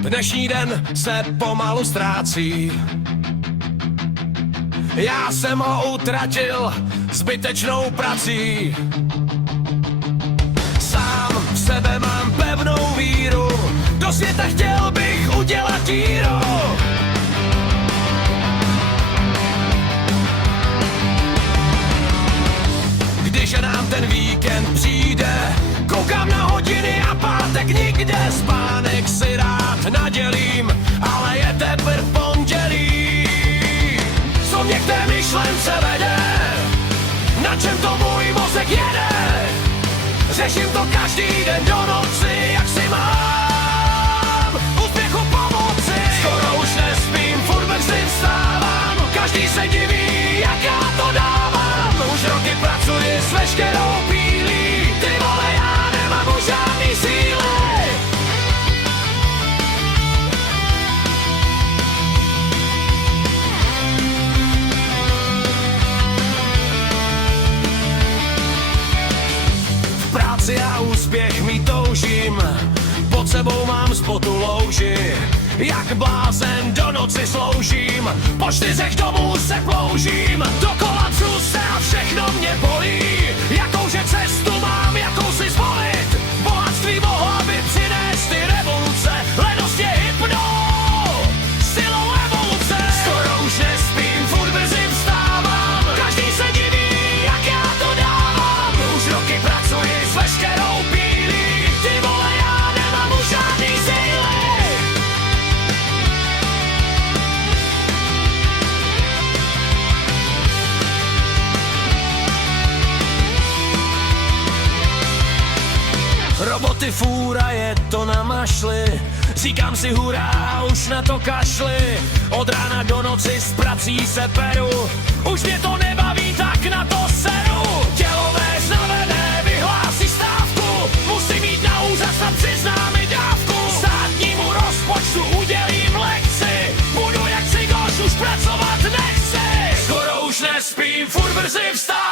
Dnešní den se pomalu ztrácí. Já jsem ho utratil zbytečnou prací. Sám v sebe mám pevnou víru, do světa chtěl bych udělat díru. Když nám ten víkend přijde, koukám na hodiny a pátek nikde. Spánek si rád nadělím, ale je teprv pondělí. Co mě k té myšlence vede, na čem to můj mozek jede? Řeším to každý den do noci, jak si mám úspěchu pomoci. Skoro už nespím, furt brzy vstávám, každý se diví, jak já to dávám. Už roky pracuji s veškerou pílí, ty vole, já nemám už žádný síly. V práci a úspěch mít toužím, pod sebou mám spotu louži. Jak blázen do noci sloužím, po 4 domů se ploužím. Do kolapsu se a všechno mě bolí, jakouže cestu mám, jakou si zvolit. Bohatství mohla by přinést ty revoluce, lenost je hypnou, silou evoluce. Skoro už nespím, furt brzy vstávám, každý se diví, jak já to dávám. Už roky pracuji s veškerou pílí, ty vole, já nemám už žádný síly. Roboty, fůra, je to na mašli, říkám si hurá, už na to kašli. Od rána do noci s prací se peru, už mě to nebaví, tak na to seru. Tělové znavené vyhlásí stávku, musím jít na úřad, snad přiznám mi dávku. Státnímu rozpočtu udělím lekci, budu jak cigoš, už pracovat nechci. Skoro už nespím, furt brzy vstávám,